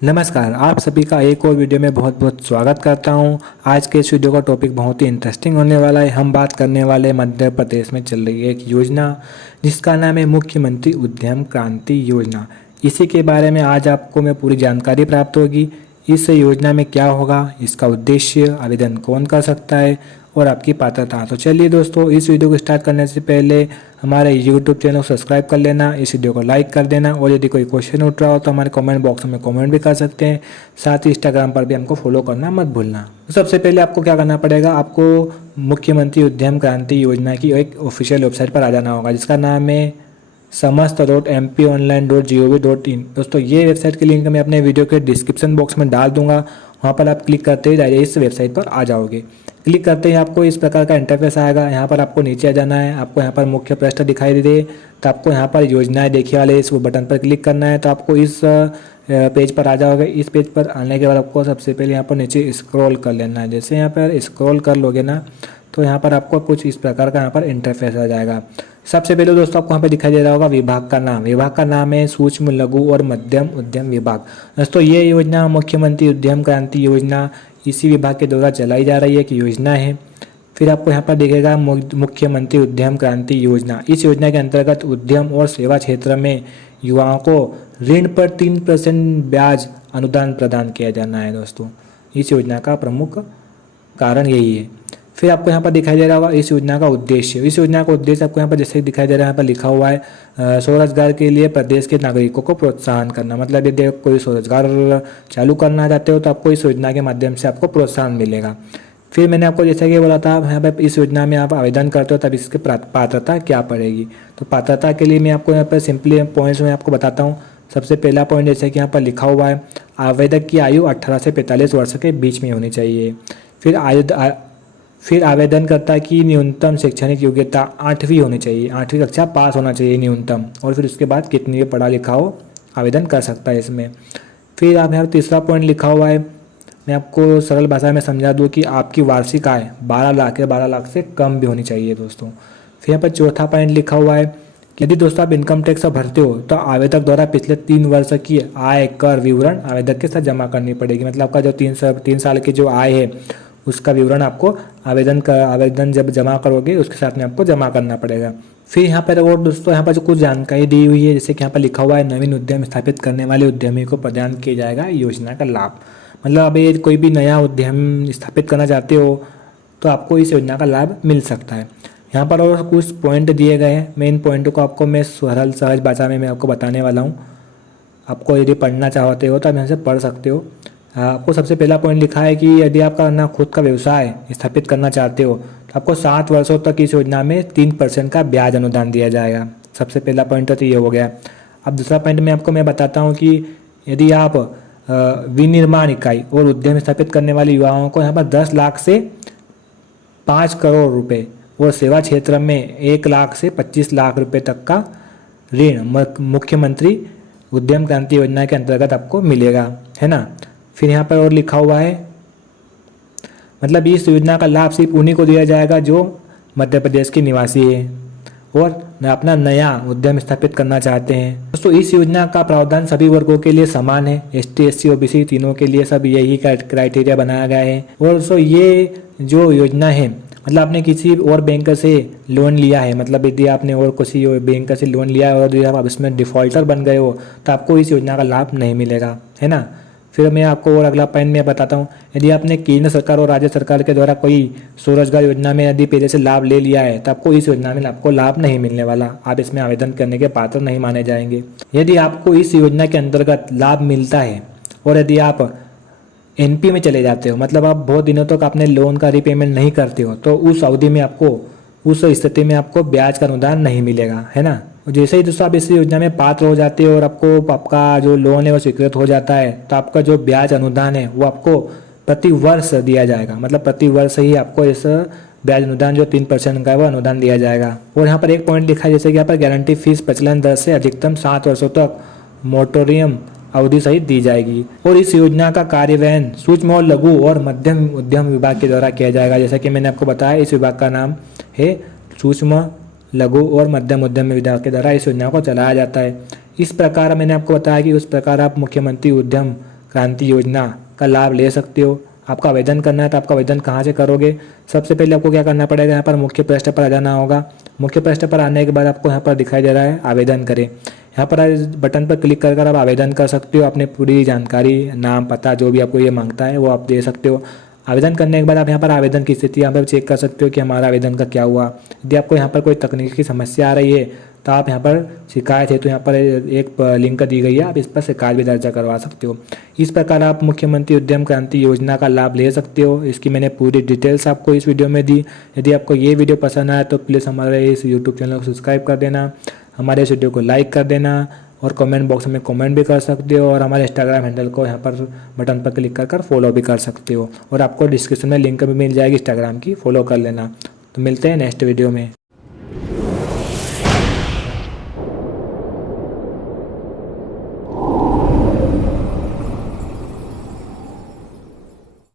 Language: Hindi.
नमस्कार, आप सभी का एक और वीडियो में बहुत बहुत स्वागत करता हूं। आज के इस वीडियो का टॉपिक बहुत ही इंटरेस्टिंग होने वाला है। हम बात करने वाले हैं मध्य प्रदेश में चल रही है एक योजना जिसका नाम है मुख्यमंत्री उद्यम क्रांति योजना। इसी के बारे में आज आपको मैं पूरी जानकारी प्राप्त होगी। इस योजना में क्या होगा, इसका उद्देश्य, आवेदन कौन कर सकता है और आपकी पात्रता। तो चलिए दोस्तों, इस वीडियो को स्टार्ट करने से पहले हमारे यूट्यूब चैनल को सब्सक्राइब कर लेना, इस वीडियो को लाइक कर देना और यदि कोई क्वेश्चन उठ रहा हो तो हमारे कमेंट बॉक्स में कमेंट भी कर सकते हैं। साथ ही इंस्टाग्राम पर भी हमको फॉलो करना मत भूलना। तो सबसे पहले आपको क्या करना पड़ेगा, आपको मुख्यमंत्री उद्यम क्रांति योजना की एक ऑफिशियल वेबसाइट पर आ जाना होगा जिसका नाम है samasta.mponline.gov.in। दोस्तों, ये वेबसाइट की लिंक मैं अपने वीडियो के डिस्क्रिप्शन बॉक्स में डाल दूंगा। वहाँ पर आप क्लिक करते ही डायरेक्ट इस वेबसाइट पर आ जाओगे। क्लिक करते ही आपको इस प्रकार का इंटरफेस आएगा। यहाँ पर आपको नीचे आ जाना है। आपको यहाँ पर मुख्य पृष्ठ दिखाई दे तो आपको यहाँ पर योजनाएं देखिए वाले इस बटन पर क्लिक करना है। तो आपको इस पेज पर आ जाओगे। इस पेज पर आने के बाद आपको सबसे पहले यहाँ पर नीचे स्क्रॉल कर लेना है। जैसे यहाँ पर स्क्रॉल कर लोगे ना तो यहाँ पर आपको कुछ इस प्रकार का यहाँ पर इंटरफेस आ जाएगा। सबसे पहले दोस्तों आपको यहाँ पे दिखाई दे रहा होगा विभाग का नाम। विभाग का नाम है सूक्ष्म लघु और मध्यम उद्यम विभाग। दोस्तों, ये योजना मुख्यमंत्री उद्यम क्रांति योजना इसी विभाग के द्वारा चलाई जा रही है एक योजना है। फिर आपको यहाँ पर दिखेगा मुख्यमंत्री उद्यम क्रांति योजना। इस योजना के अंतर्गत उद्यम और सेवा क्षेत्र में युवाओं को ऋण पर 3% ब्याज अनुदान प्रदान किया जाना है। दोस्तों, इस योजना का प्रमुख कारण यही है। फिर आपको यहाँ पर दिखाई दे रहा होगा इस योजना का उद्देश्य। इस योजना का उद्देश्य आपको यहाँ पर जैसे दिखाई दे रहा है, यहाँ पर लिखा हुआ है स्वरोजगार के लिए प्रदेश के नागरिकों को प्रोत्साहन करना। मतलब यदि आप कोई स्वरोजगार चालू करना चाहते हो तो आपको इस योजना के माध्यम से आपको प्रोत्साहन मिलेगा। फिर मैंने आपको जैसा कि बोला था, यहाँ पर इस योजना में आप आवेदन करते हो तब इसकी पात्रता क्या पड़ेगी। तो पात्रता के लिए मैं आपको यहाँ पर सिंपली पॉइंट्स में आपको बताता हूँ। सबसे पहला पॉइंट जैसे कि यहाँ पर लिखा हुआ है, आवेदक की आयु 18 से 45 वर्ष के बीच में होनी चाहिए। फिर आवेदनकर्ता की न्यूनतम शैक्षणिक योग्यता 8वीं होनी चाहिए, 8वीं कक्षा पास होना चाहिए न्यूनतम। और फिर उसके बाद कितनी भी पढ़ा लिखा हो आवेदन कर सकता है इसमें। फिर आप यहाँ तीसरा पॉइंट लिखा हुआ है, मैं आपको सरल भाषा में समझा दूँ कि आपकी वार्षिक आय 12 लाख या 12 लाख से कम भी होनी चाहिए दोस्तों। फिर यहाँ पर चौथा पॉइंट लिखा हुआ है कि यदि दोस्तों आप इनकम टैक्स भरते हो तो आवेदक द्वारा पिछले 3 वर्ष की आय कर विवरण आवेदक के साथ जमा करनी पड़ेगी। मतलब आपका जो 3 साल की जो आय है उसका विवरण आपको आवेदन जब जमा करोगे उसके साथ में आपको जमा करना पड़ेगा। फिर यहाँ पर और दोस्तों यहाँ पर जो कुछ जानकारी दी हुई है, जैसे कि यहाँ पर लिखा हुआ है नवीन उद्यम स्थापित करने वाले उद्यमी को प्रदान किया जाएगा योजना का लाभ। मतलब अब ये कोई भी नया उद्यम स्थापित करना चाहते हो तो आपको इस योजना का लाभ मिल सकता है। यहाँ पर और कुछ पॉइंट दिए गए हैं। मैं इन पॉइंटों को आपको मैं सरल सहज भाषा में मैं आपको बताने वाला हूँ। आपको यदि पढ़ना चाहते हो तो आप यहाँ से पढ़ सकते हो। आपको सबसे पहला पॉइंट लिखा है कि यदि आप अपना खुद का व्यवसाय स्थापित करना चाहते हो तो आपको 7 वर्षों तक इस योजना में 3% का ब्याज अनुदान दिया जाएगा। सबसे पहला पॉइंट तो ये हो गया। अब दूसरा पॉइंट मैं बताता हूँ कि यदि आप विनिर्माण इकाई और उद्यम स्थापित करने वाले युवाओं को यहाँ पर 10 लाख से 5 करोड़ रुपए और सेवा क्षेत्र में 1 लाख से 25 लाख रुपए तक का ऋण मुख्यमंत्री उद्यम क्रांति योजना के अंतर्गत आपको मिलेगा, है ना। फिर यहाँ पर और लिखा हुआ है, मतलब इस योजना का लाभ सिर्फ उन्हीं को दिया जाएगा जो मध्य प्रदेश के निवासी है और अपना नया उद्यम स्थापित करना चाहते हैं। दोस्तों, इस योजना का प्रावधान सभी वर्गों के लिए समान है। ST SC OBC तीनों के लिए सब यही क्राइटेरिया बनाया गया है। और दोस्तों, ये जो योजना है मतलब आपने किसी और बैंक से लोन लिया है, मतलब यदि आपने और किसी बैंक से लोन लिया है और यदि आप इसमें डिफॉल्टर बन गए हो तो आपको इस योजना का लाभ नहीं मिलेगा, है ना। फिर मैं आपको और अगला पॉइंट मैं बताता हूँ, यदि आपने केंद्र सरकार और राज्य सरकार के द्वारा कोई स्वरोजगार योजना में यदि पहले से लाभ ले लिया है तो आपको इस योजना में आपको लाभ नहीं मिलने वाला। आप इसमें आवेदन करने के पात्र नहीं माने जाएंगे। यदि आपको इस योजना के अंतर्गत लाभ मिलता है और यदि आप NP में चले जाते हो, मतलब आप बहुत दिनों तक अपने लोन का रीपेमेंट नहीं करते हो, तो उस अवधि में उस स्थिति में आपको ब्याज का अनुदान नहीं मिलेगा, है ना। जैसे ही दोस्तों आप इस योजना में पात्र हो जाते हो और आपका जो लोन है वो स्वीकृत हो जाता है तो आपका जो ब्याज अनुदान है वो आपको प्रति वर्ष दिया जाएगा। मतलब प्रति वर्ष ही आपको इस ब्याज अनुदान जो 3% का है वो अनुदान दिया जाएगा। और यहाँ पर एक पॉइंट लिखा है, जैसे कि यहाँ पर गारंटी फीस प्रचलन दर से अधिकतम 7 वर्षों तक मोटोरियम अवधि सहित दी जाएगी। और इस योजना का कार्यान्वयन सूक्ष्म और लघु और मध्यम उद्यम विभाग के द्वारा किया जाएगा। जैसा कि मैंने आपको बताया, इस विभाग का नाम है सूक्ष्म लघु और मध्यम उद्यम विभाग के द्वारा इस योजना को चलाया जाता है। इस प्रकार मैंने आपको बताया कि उस प्रकार आप मुख्यमंत्री उद्यम क्रांति योजना का लाभ ले सकते हो। आपका आवेदन करना है तो आपका आवेदन कहाँ से करोगे? सबसे पहले आपको क्या करना पड़ेगा, यहाँ पर मुख्य पृष्ठ पर आ जाना होगा। मुख्य पृष्ठ पर आने के बाद आपको यहाँ पर दिखाई दे रहा है आवेदन करें। यहाँ पर इस बटन पर क्लिक कर आप आवेदन कर सकते हो। अपनी पूरी जानकारी, नाम, पता जो भी आपको ये मांगता है वो आप दे सकते हो। आवेदन करने के बाद आप यहाँ पर आवेदन की स्थिति यहाँ पर चेक कर सकते हो कि हमारा आवेदन का क्या हुआ। यदि आपको यहाँ पर कोई तकनीकी समस्या आ रही है तो आप यहाँ पर शिकायत है तो यहाँ पर एक लिंक दी गई है, आप इस पर शिकायत भी दर्ज करवा सकते हो। इस प्रकार आप मुख्यमंत्री उद्यम क्रांति योजना का लाभ ले सकते हो। इसकी मैंने पूरी डिटेल्स आपको इस वीडियो में दी। यदि आपको ये वीडियो पसंद आया तो प्लीज़ हमारे इस यूट्यूब चैनल को सब्सक्राइब कर देना, हमारे इस वीडियो को लाइक कर देना और कमेंट बॉक्स में कमेंट भी कर सकते हो। और हमारे इंस्टाग्राम हैंडल को यहाँ पर बटन पर क्लिक कर फॉलो भी कर सकते हो। और आपको डिस्क्रिप्शन में लिंक भी मिल जाएगी इंस्टाग्राम की, फॉलो कर लेना। तो मिलते हैं नेक्स्ट वीडियो में।